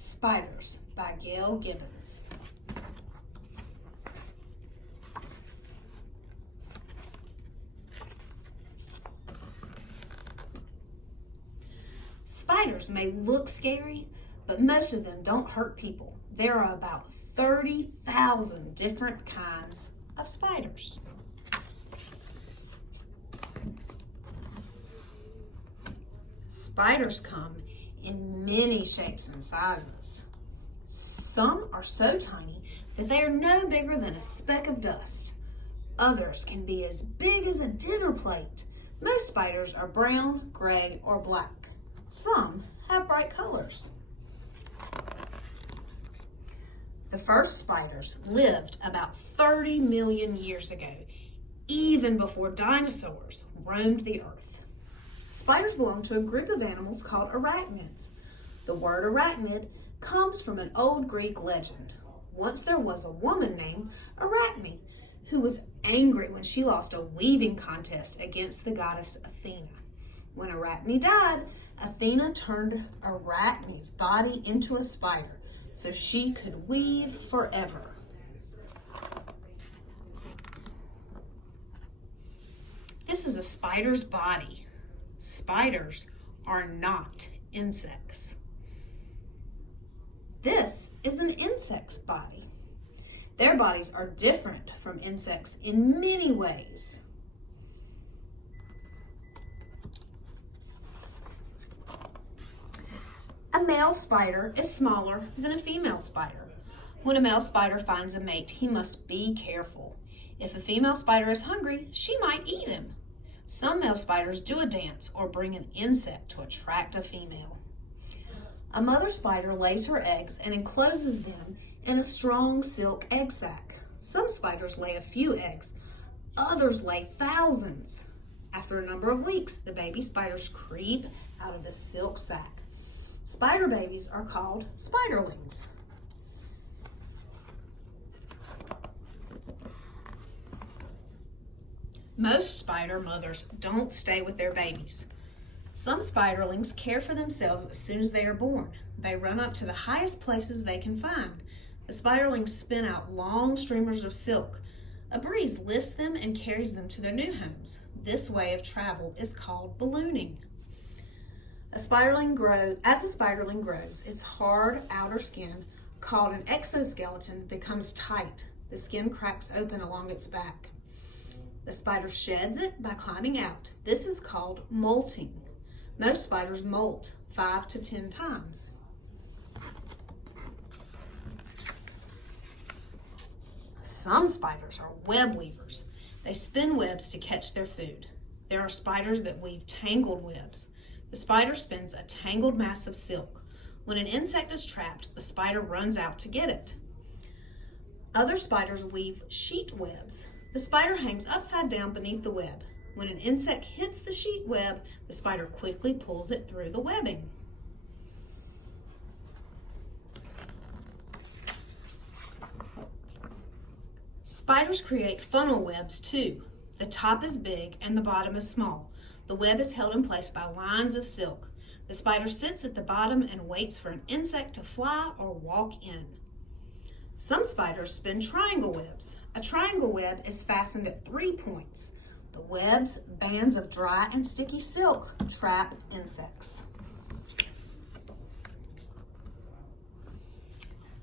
Spiders by Gail Gibbons. Spiders may look scary, but most of them don't hurt people. There are about 30,000 different kinds of spiders. Spiders come in many shapes and sizes. Some are so tiny that they are no bigger than a speck of dust. Others can be as big as a dinner plate. Most spiders are brown, gray, or black. Some have bright colors. The first spiders lived about 30 million years ago, even before dinosaurs roamed the earth. Spiders belong to a group of animals called arachnids. The word arachnid comes from an old Greek legend. Once there was a woman named Arachne who was angry when she lost a weaving contest against the goddess Athena. When Arachne died, Athena turned Arachne's body into a spider so she could weave forever. This is a spider's body. Spiders are not insects. This is an insect's body. Their bodies are different from insects in many ways. A male spider is smaller than a female spider. When a male spider finds a mate, he must be careful. If a female spider is hungry, she might eat him. Some male spiders do a dance or bring an insect to attract a female. A mother spider lays her eggs and encloses them in a strong silk egg sac. Some spiders lay a few eggs, others lay thousands. After a number of weeks, the baby spiders creep out of the silk sac. Spider babies are called spiderlings. Most spider mothers don't stay with their babies. Some spiderlings care for themselves as soon as they are born. They run up to the highest places they can find. The spiderlings spin out long streamers of silk. A breeze lifts them and carries them to their new homes. This way of travel is called ballooning. As a spiderling grows, its hard outer skin, called an exoskeleton, becomes tight. The skin cracks open along its back. The spider sheds it by climbing out. This is called molting. Most spiders molt 5 to 10 times. Some spiders are web weavers. They spin webs to catch their food. There are spiders that weave tangled webs. The spider spins a tangled mass of silk. When an insect is trapped, the spider runs out to get it. Other spiders weave sheet webs. The spider hangs upside down beneath the web. When an insect hits the sheet web, the spider quickly pulls it through the webbing. Spiders create funnel webs too. The top is big and the bottom is small. The web is held in place by lines of silk. The spider sits at the bottom and waits for an insect to fly or walk in. Some spiders spin triangle webs. A triangle web is fastened at 3 points. The web's bands of dry and sticky silk trap insects.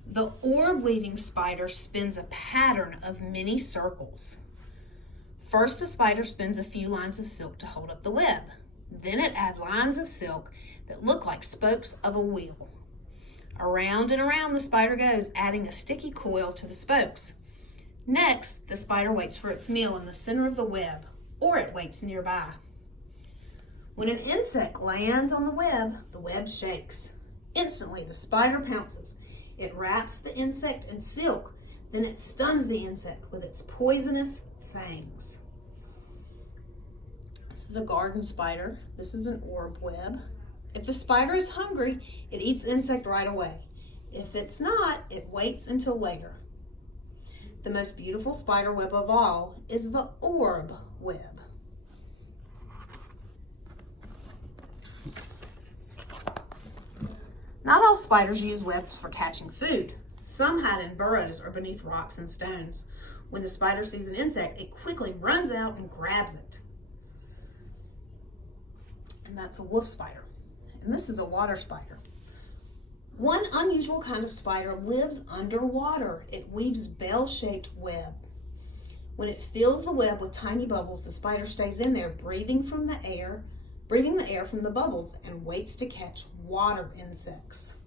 The orb weaving spider spins a pattern of many circles. First, the spider spins a few lines of silk to hold up the web. Then it adds lines of silk that look like spokes of a wheel. Around and around the spider goes, adding a sticky coil to the spokes. Next, the spider waits for its meal in the center of the web, or it waits nearby. When an insect lands on the web shakes. Instantly, the spider pounces. It wraps the insect in silk, then it stuns the insect with its poisonous fangs. This is a garden spider. This is an orb web. If the spider is hungry, it eats the insect right away. If it's not, it waits until later. The most beautiful spider web of all is the orb web. Not all spiders use webs for catching food. Some hide in burrows or beneath rocks and stones. When the spider sees an insect, it quickly runs out and grabs it. And that's a wolf spider. And this is a water spider. One unusual kind of spider lives underwater. It weaves bell-shaped web. When it fills the web with tiny bubbles, the spider stays in there, breathing the air from the bubbles, and waits to catch water insects.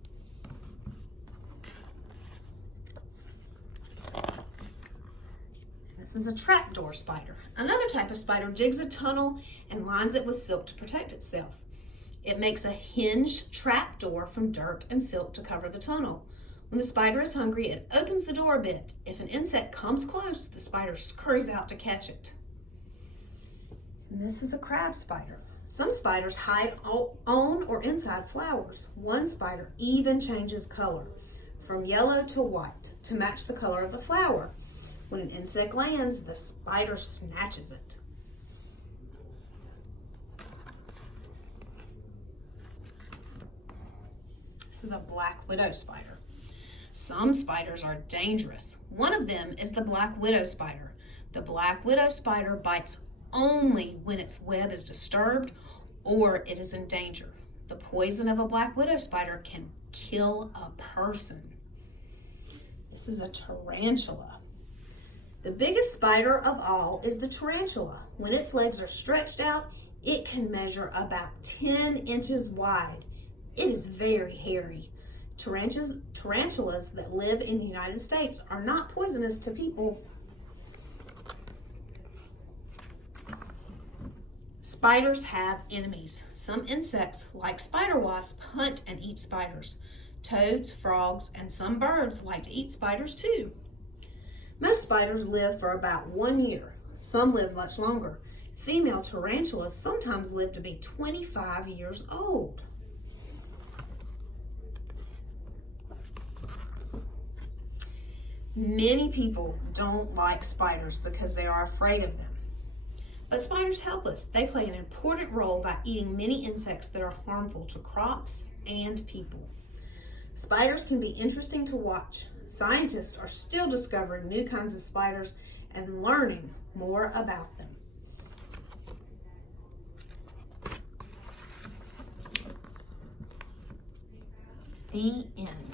This is a trapdoor spider. Another type of spider digs a tunnel and lines it with silk to protect itself. It makes a hinged trapdoor from dirt and silk to cover the tunnel. When the spider is hungry, it opens the door a bit. If an insect comes close, the spider scurries out to catch it. And this is a crab spider. Some spiders hide on or inside flowers. One spider even changes color from yellow to white to match the color of the flower. When an insect lands, the spider snatches it. This is a black widow spider. Some spiders are dangerous. One of them is the black widow spider. The black widow spider bites only when its web is disturbed or it is in danger. The poison of a black widow spider can kill a person. This is a tarantula. The biggest spider of all is the tarantula. When its legs are stretched out, it can measure about 10 inches wide. It is very hairy. Tarantulas that live in the United States are not poisonous to people. Spiders have enemies. Some insects, like spider wasps, hunt and eat spiders. Toads, frogs, and some birds like to eat spiders too. Most spiders live for about 1 year. Some live much longer. Female tarantulas sometimes live to be 25 years old. Many people don't like spiders because they are afraid of them. But spiders help us. They play an important role by eating many insects that are harmful to crops and people. Spiders can be interesting to watch. Scientists are still discovering new kinds of spiders and learning more about them. The end.